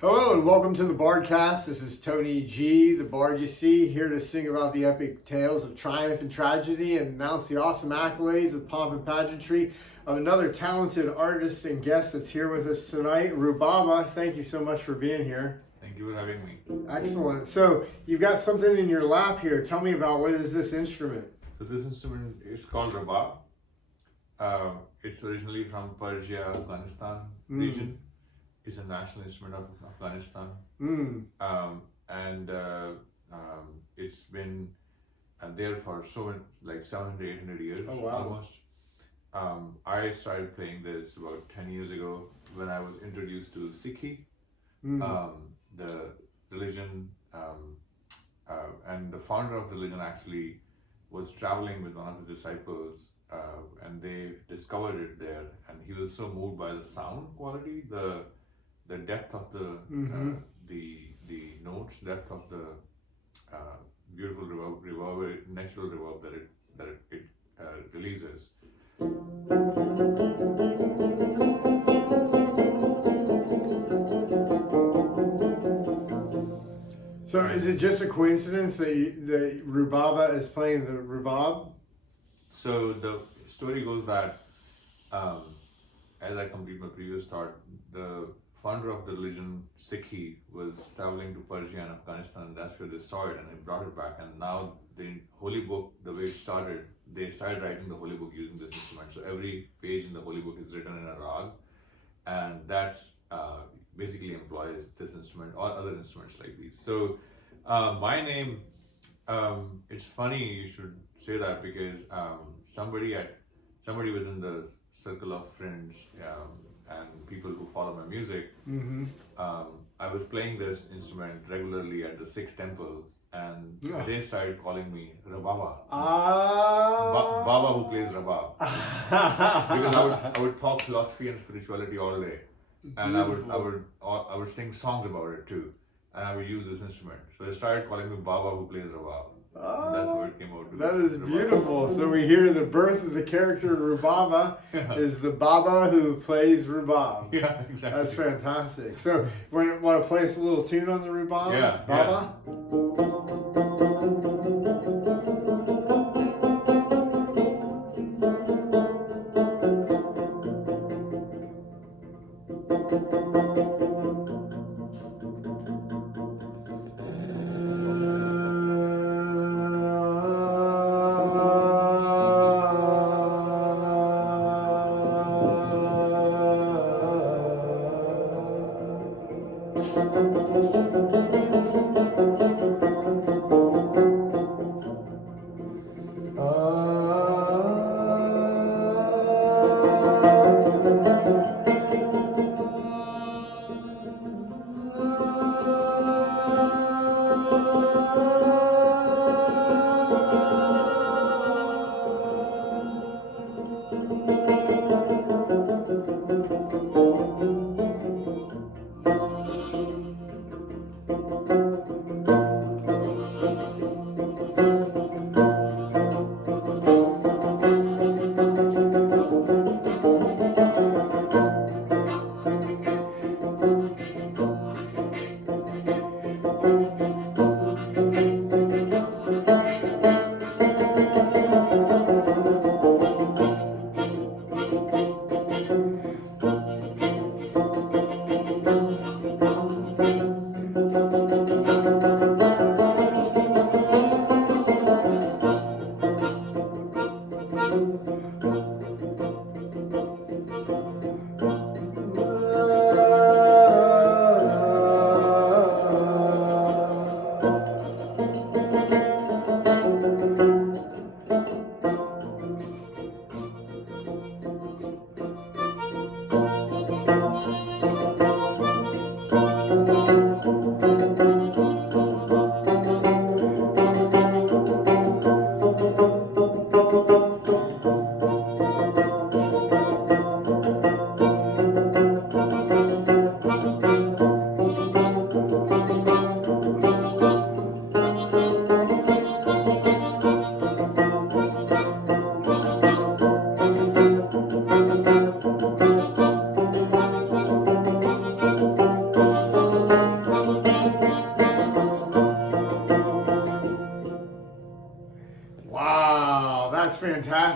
Hello and welcome to the Bardcast. This is Tony G, the Bard you see, here to sing about the epic tales of triumph and tragedy and announce the awesome accolades with pomp and pageantry of another talented artist and guest that's here with us tonight, Rubaba. Thank you so much for being here. Thank you for having me. Excellent. So you've got something in your lap here. Tell me about what is this instrument? So this instrument is called Rubaba. It's originally from Persia, Afghanistan region. It's a national instrument of Afghanistan. It's been there for like 700, 800 years almost. I started playing this about 10 years ago when I was introduced to Sikhi, the religion, and the founder of the religion actually was traveling with one of the disciples, and they discovered it there, and he was so moved by the sound quality, the depth of the notes, depth of the beautiful reverb, natural reverb that it releases. So is it just a coincidence that Rubaba is playing the rubab? So the story goes that as I complete my previous thought, the founder of the religion, Sikhi, was traveling to Persia and Afghanistan, and that's where they saw it and they brought it back. And now the holy book, the way it started, they started writing the holy book using this instrument. So every page in the holy book is written in a rag, and that's basically employs this instrument or other instruments like these. So my name, it's funny you should say that because somebody within the circle of friends and people who follow my music, I was playing this instrument regularly at the Sikh temple, and they started calling me Rubaba. Baba who plays Rubaba. Because I would talk philosophy and spirituality all day, and I would sing songs about it too, and I would use this instrument. So they started calling me Baba who plays Rubaba. That's where it came out. That is beautiful. So we hear the birth of the character Rubaba is the Baba who plays rubab. Yeah, exactly. That's fantastic. So want to play us a little tune on the rubab? Yeah. Baba?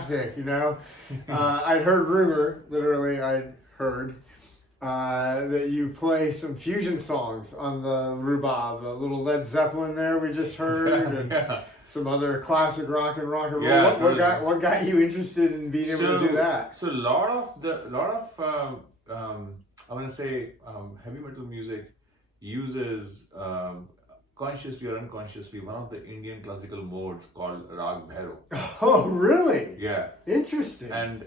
fantastic. You know, I'd heard rumor, literally, I'd heard that you play some fusion songs on the Rubaba, a little Led Zeppelin there we just heard, and some other classic rock and roll. Yeah, What got you interested in being able to do that? So a lot of I want to say heavy metal music uses consciously or unconsciously one of the Indian classical modes called Rag Bhairo. Oh, really? Yeah. Interesting. And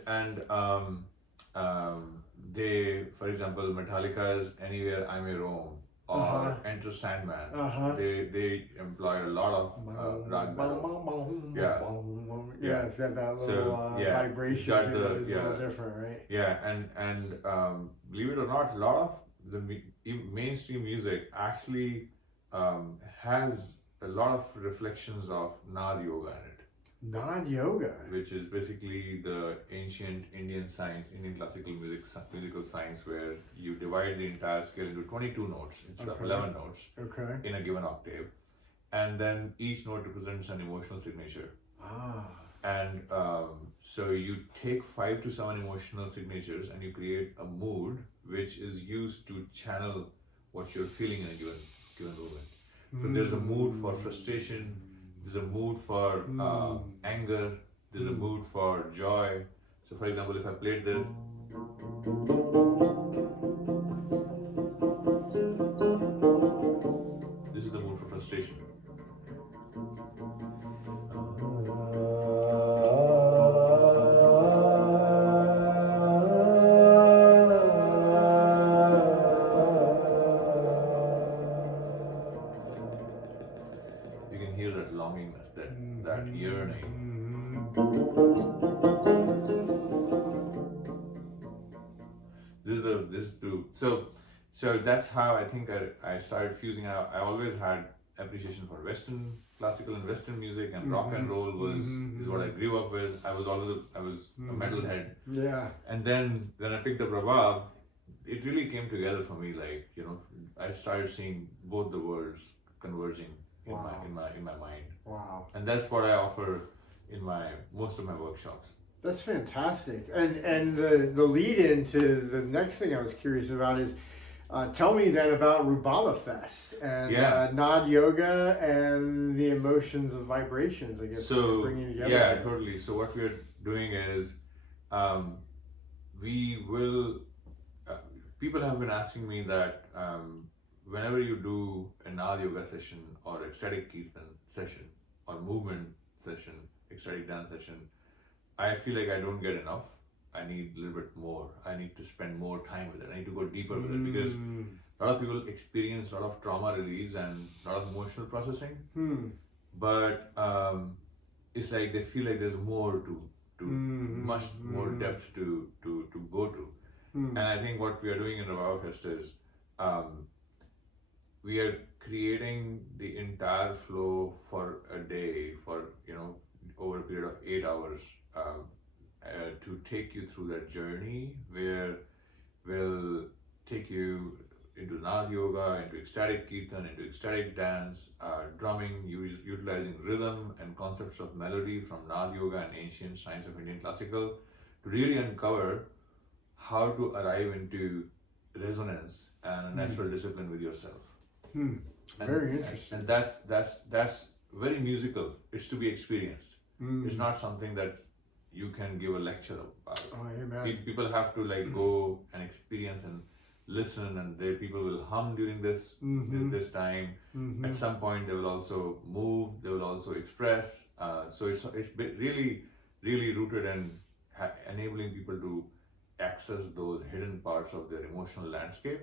they, for example, Metallica's Anywhere I May Roam or Enter Sandman. They employ a lot of Rag Bhairo. Yeah, it's got that little vibration to it that is a little different, right? Yeah, and believe it or not, a lot of the mainstream music actually has a lot of reflections of Nad Yoga in it. Nad Yoga? Which is basically the ancient Indian science, Indian classical musical science, where you divide the entire scale into 22 notes instead of 11 notes in a given octave. And then each note represents an emotional signature. And so you take 5 to 7 emotional signatures and you create a mood which is used to channel what you're feeling in a given moment. So there's a mood for frustration, there's a mood for anger, there's a mood for joy. So for example, if I played this, this is the mood for frustration. You can hear that longingness, that yearning. So that's how I think I started fusing out. I always had appreciation for Western classical and Western music, and rock and roll is what I grew up with. I was a metalhead. Yeah. And then I picked up Rubaba. It really came together for me. Like, you know, I started seeing both the worlds converging in my mind. Wow. And that's what I offer in most of my workshops. That's fantastic. And the lead into the next thing I was curious about is tell me then about Rubaba Fest and Nad Yoga and the emotions of vibrations, I guess. So bringing together. Yeah, totally. So what we're doing is we will. People have been asking me that whenever you do a Nad Yoga session or ecstatic Kirtan session or movement session, ecstatic dance session, I feel like I don't get enough. I need a little bit more. I need to spend more time with it. I need to go deeper with it because a lot of people experience a lot of trauma release and a lot of emotional processing. But it's like they feel like there's more to much more depth to go to. And I think what we are doing in Rubaba Fest is we are creating the entire flow for a day, for, you know, over a period of 8 hours, to take you through that journey where we'll take you into Nad Yoga, into ecstatic Kirtan, into ecstatic dance, drumming, utilizing rhythm and concepts of melody from Nad Yoga and ancient science of Indian classical to really uncover how to arrive into resonance and a natural discipline with yourself. Very interesting. And that's very musical. It's to be experienced. It's not something that you can give a lecture about. Oh, amen. People have to like go and experience and listen, and people will hum during this time. At some point, they will also move. They will also express. So it's really rooted in enabling people to access those hidden parts of their emotional landscape,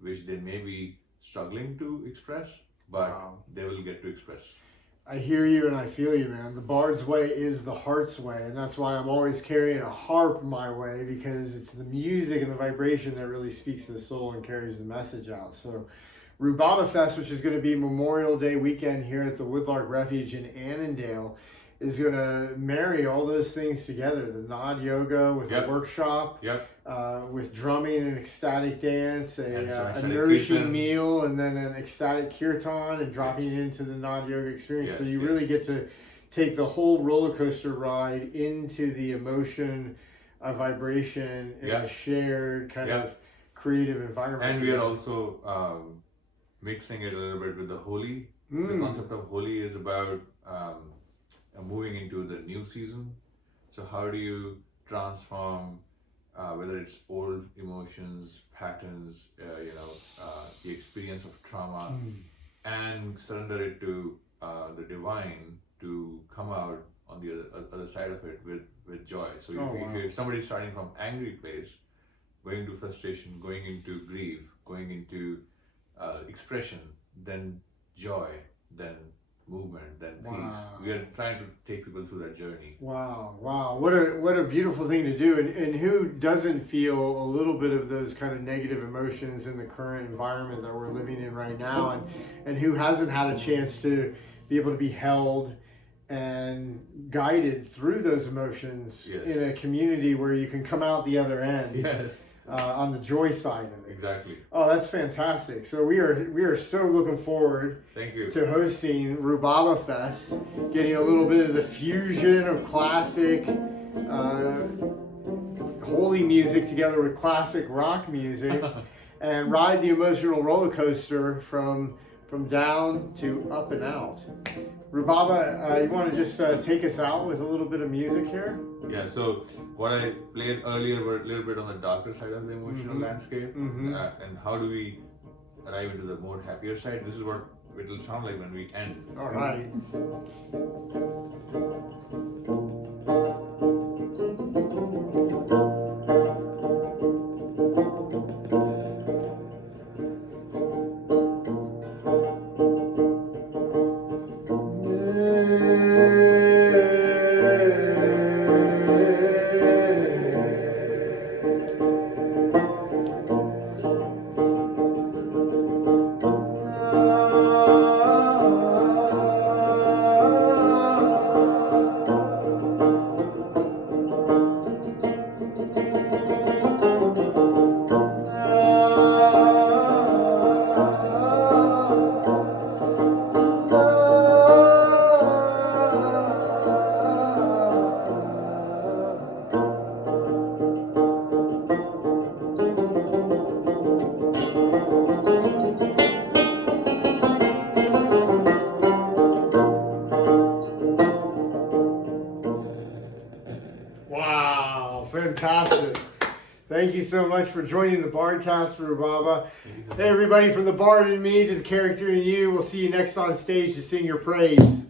which they may be struggling to express, but they will get to express. I hear you and I feel you, man. The Bard's way is the heart's way, and that's why I'm always carrying a harp my way, because it's the music and the vibration that really speaks to the soul and carries the message out. So Rubaba Fest, which is going to be Memorial Day weekend here at the Woodlark Refuge in Annandale, is going to marry all those things together. The Nad Yoga with a workshop, with drumming and ecstatic dance, a nourishing Kirtan meal, and then an ecstatic Kirtan, and dropping into the Nad Yoga experience. So you really get to take the whole roller coaster ride into the emotion, vibration, in a shared kind of creative environment. And we are also mixing it a little bit with the Holi. The concept of Holi is about moving into the new season. So how do you transform whether it's old emotions, patterns, the experience of trauma, and surrender it to the divine to come out on the other side of it with joy. So if somebody's starting from angry place, going to frustration, going into grief, going into expression, then joy, then movement, then peace. We are trying to take people through that journey. Wow. What a beautiful thing to do. And who doesn't feel a little bit of those kind of negative emotions in the current environment that we're living in right now, and who hasn't had a chance to be able to be held and guided through those emotions in a community where you can come out the other end. On the joy side of it. Exactly. Oh, that's fantastic. So we are so looking forward to hosting Rubaba Fest, getting a little bit of the fusion of classic holy music together with classic rock music and ride the emotional roller coaster from down to up and out. Rubaba, you want to just take us out with a little bit of music here? Yeah, so what I played earlier were a little bit on the darker side of the emotional landscape, and how do we arrive into the more happier side? This is what it will sound like when we end. All right. Wow, fantastic. Thank you so much for joining the Bardcast, Rubaba. Hey everybody, from the Bard in me to the character in you, we'll see you next on stage to sing your praise.